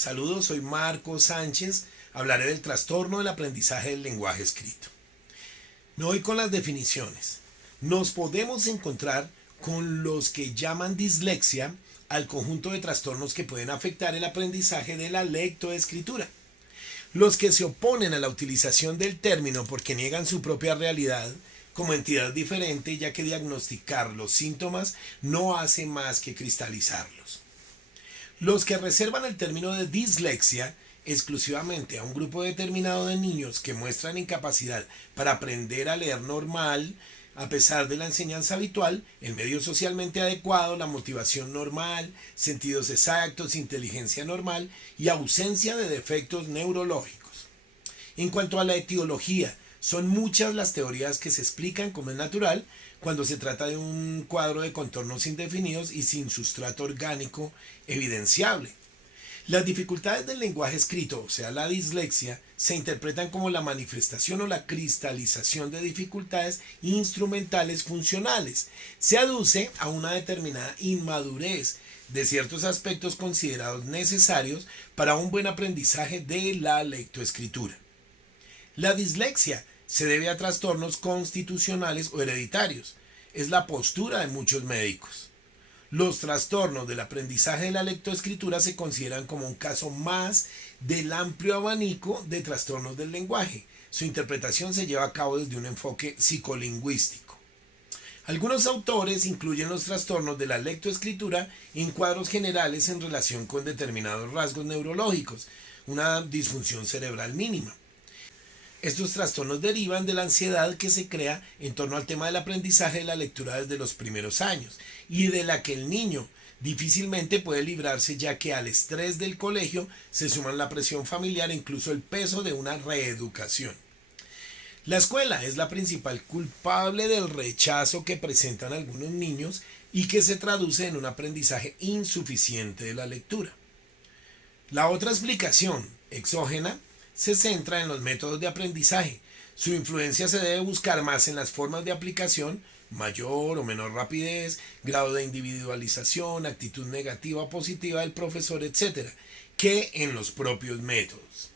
Saludos, soy Marco Sánchez. Hablaré del trastorno del aprendizaje del lenguaje escrito. Me voy con las definiciones. Nos podemos encontrar con los que llaman dislexia al conjunto de trastornos que pueden afectar el aprendizaje de la lectoescritura. Los que se oponen a la utilización del término porque niegan su propia realidad como entidad diferente, ya que diagnosticar los síntomas no hace más que cristalizarlos. Los que reservan el término de dislexia exclusivamente a un grupo determinado de niños que muestran incapacidad para aprender a leer normal, a pesar de la enseñanza habitual, el medio socialmente adecuado, la motivación normal, sentidos exactos, inteligencia normal y ausencia de defectos neurológicos. En cuanto a la etiología, son muchas las teorías que se explican como es natural cuando se trata de un cuadro de contornos indefinidos y sin sustrato orgánico evidenciable. Las dificultades del lenguaje escrito, o sea, la dislexia, se interpretan como la manifestación o la cristalización de dificultades instrumentales funcionales. Se aduce a una determinada inmadurez de ciertos aspectos considerados necesarios para un buen aprendizaje de la lectoescritura. La dislexia se debe a trastornos constitucionales o hereditarios. Es la postura de muchos médicos. Los trastornos del aprendizaje de la lectoescritura se consideran como un caso más del amplio abanico de trastornos del lenguaje. Su interpretación se lleva a cabo desde un enfoque psicolingüístico. Algunos autores incluyen los trastornos de la lectoescritura en cuadros generales en relación con determinados rasgos neurológicos, una disfunción cerebral mínima. Estos trastornos derivan de la ansiedad que se crea en torno al tema del aprendizaje de la lectura desde los primeros años y de la que el niño difícilmente puede librarse, ya que al estrés del colegio se suman la presión familiar e incluso el peso de una reeducación. La escuela es la principal culpable del rechazo que presentan algunos niños y que se traduce en un aprendizaje insuficiente de la lectura. La otra explicación, exógena, se centra en los métodos de aprendizaje. Su influencia se debe buscar más en las formas de aplicación, mayor o menor rapidez, grado de individualización, actitud negativa o positiva del profesor, etc., que en los propios métodos.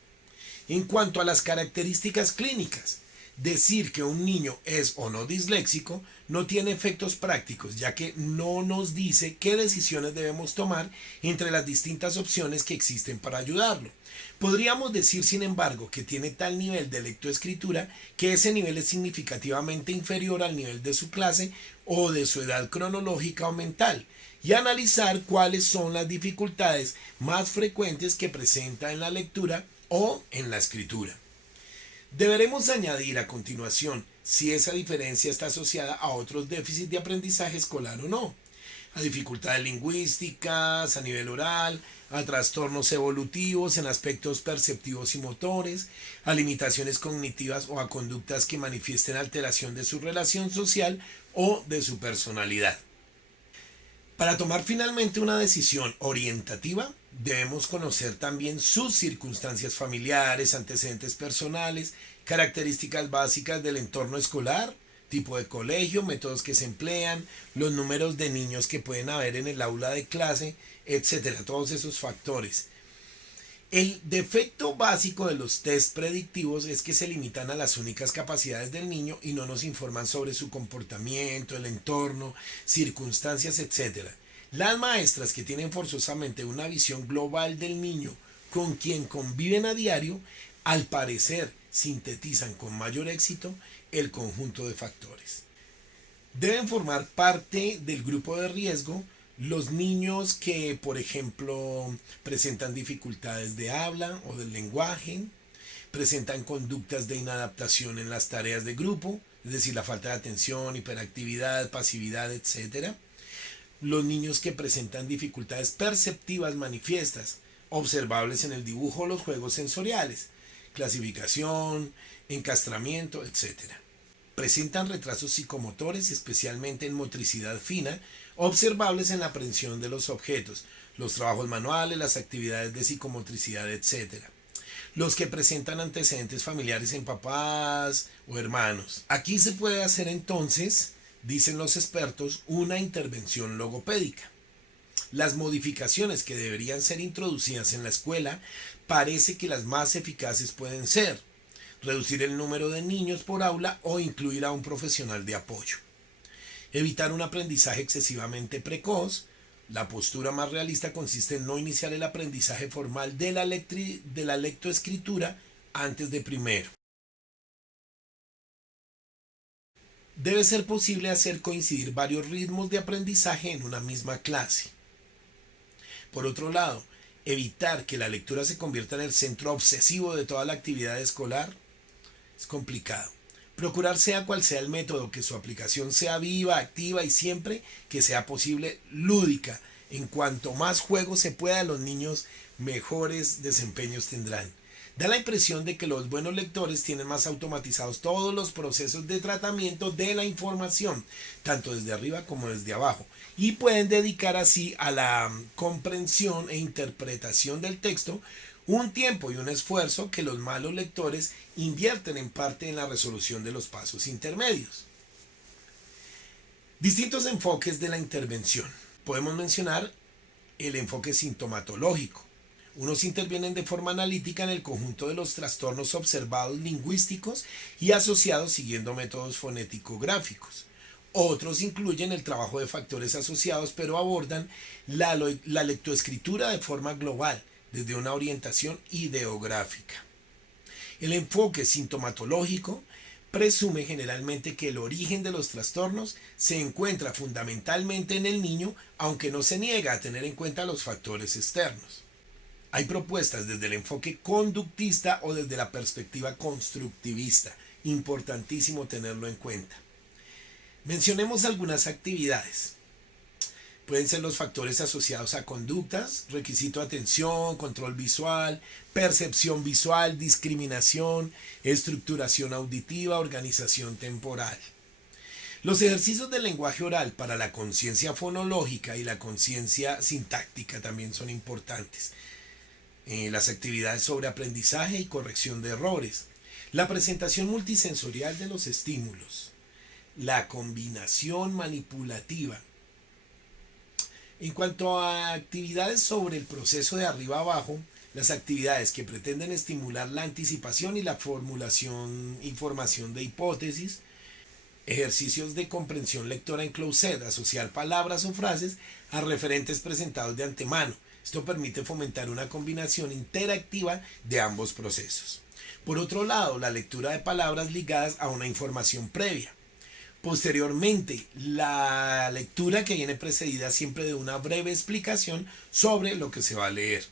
En cuanto a las características clínicas, decir que un niño es o no disléxico no tiene efectos prácticos, ya que no nos dice qué decisiones debemos tomar entre las distintas opciones que existen para ayudarlo. Podríamos decir, sin embargo, que tiene tal nivel de lectoescritura que ese nivel es significativamente inferior al nivel de su clase o de su edad cronológica o mental, y analizar cuáles son las dificultades más frecuentes que presenta en la lectura o en la escritura. Deberemos añadir a continuación si esa diferencia está asociada a otros déficits de aprendizaje escolar o no, a dificultades lingüísticas, a nivel oral, a trastornos evolutivos en aspectos perceptivos y motores, a limitaciones cognitivas o a conductas que manifiesten alteración de su relación social o de su personalidad. Para tomar finalmente una decisión orientativa, debemos conocer también sus circunstancias familiares, antecedentes personales, características básicas del entorno escolar, tipo de colegio, métodos que se emplean, los números de niños que pueden haber en el aula de clase, etcétera, todos esos factores. El defecto básico de los test predictivos es que se limitan a las únicas capacidades del niño y no nos informan sobre su comportamiento, el entorno, circunstancias, etc. Las maestras que tienen forzosamente una visión global del niño con quien conviven a diario, al parecer sintetizan con mayor éxito el conjunto de factores. Deben formar parte del grupo de riesgo los niños que, por ejemplo, presentan dificultades de habla o del lenguaje, presentan conductas de inadaptación en las tareas de grupo, es decir, la falta de atención, hiperactividad, pasividad, etc. Los niños que presentan dificultades perceptivas manifiestas, observables en el dibujo o los juegos sensoriales, clasificación, encastramiento, etc. Presentan retrasos psicomotores, especialmente en motricidad fina, observables en la aprehensión de los objetos, los trabajos manuales, las actividades de psicomotricidad, etc. Los que presentan antecedentes familiares en papás o hermanos. Aquí se puede hacer entonces, dicen los expertos, una intervención logopédica. las modificaciones que deberían ser introducidas en la escuela parece que las más eficaces pueden ser reducir el número de niños por aula o incluir a un profesional de apoyo. Evitar un aprendizaje excesivamente precoz. La postura más realista consiste en no iniciar el aprendizaje formal de la lectoescritura antes de primero. Debe ser posible hacer coincidir varios ritmos de aprendizaje en una misma clase. Por otro lado, evitar que la lectura se convierta en el centro obsesivo de toda la actividad escolar es complicado. Procurar, sea cual sea el método, que su aplicación sea viva, activa y siempre que sea posible lúdica. En cuanto más juego se pueda, los niños mejores desempeños tendrán. Da la impresión de que los buenos lectores tienen más automatizados todos los procesos de tratamiento de la información, tanto desde arriba como desde abajo, y pueden dedicar así a la comprensión e interpretación del texto un tiempo y un esfuerzo que los malos lectores invierten en parte en la resolución de los pasos intermedios. Distintos enfoques de la intervención. Podemos mencionar el enfoque sintomatológico. Unos intervienen de forma analítica en el conjunto de los trastornos observados lingüísticos y asociados siguiendo métodos fonético-gráficos. Otros incluyen el trabajo de factores asociados, pero abordan la lectoescritura de forma global, desde una orientación ideográfica. El enfoque sintomatológico presume generalmente que el origen de los trastornos se encuentra fundamentalmente en el niño, aunque no se niega a tener en cuenta los factores externos. Hay propuestas desde el enfoque conductista o desde la perspectiva constructivista. Importantísimo tenerlo en cuenta. Mencionemos algunas actividades. Pueden ser los factores asociados a conductas, requisito de atención, control visual, percepción visual, discriminación, estructuración auditiva, organización temporal. Los ejercicios del lenguaje oral para la conciencia fonológica y la conciencia sintáctica también son importantes. Las actividades sobre aprendizaje y corrección de errores. La presentación multisensorial de los estímulos. La combinación manipulativa. En cuanto a actividades sobre el proceso de arriba abajo, las actividades que pretenden estimular la anticipación y la formulación y formación de hipótesis, ejercicios de comprensión lectora en closet, asociar palabras o frases a referentes presentados de antemano. Esto permite fomentar una combinación interactiva de ambos procesos. Por otro lado, la lectura de palabras ligadas a una información previa. Posteriormente, la lectura que viene precedida siempre de una breve explicación sobre lo que se va a leer.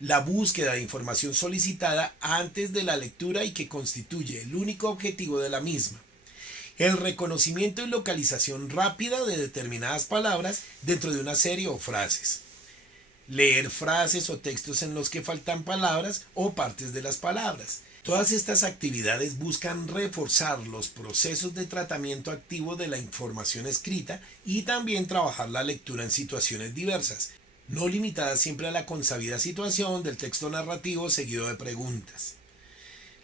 La búsqueda de información solicitada antes de la lectura y que constituye el único objetivo de la misma. El reconocimiento y localización rápida de determinadas palabras dentro de una serie o frases. Leer frases o textos en los que faltan palabras o partes de las palabras. Todas estas actividades buscan reforzar los procesos de tratamiento activo de la información escrita y también trabajar la lectura en situaciones diversas, no limitadas siempre a la consabida situación del texto narrativo seguido de preguntas.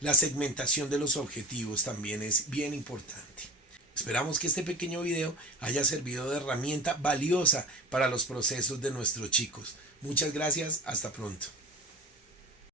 La segmentación de los objetivos también es bien importante. Esperamos que este pequeño video haya servido de herramienta valiosa para los procesos de nuestros chicos. Muchas gracias, hasta pronto.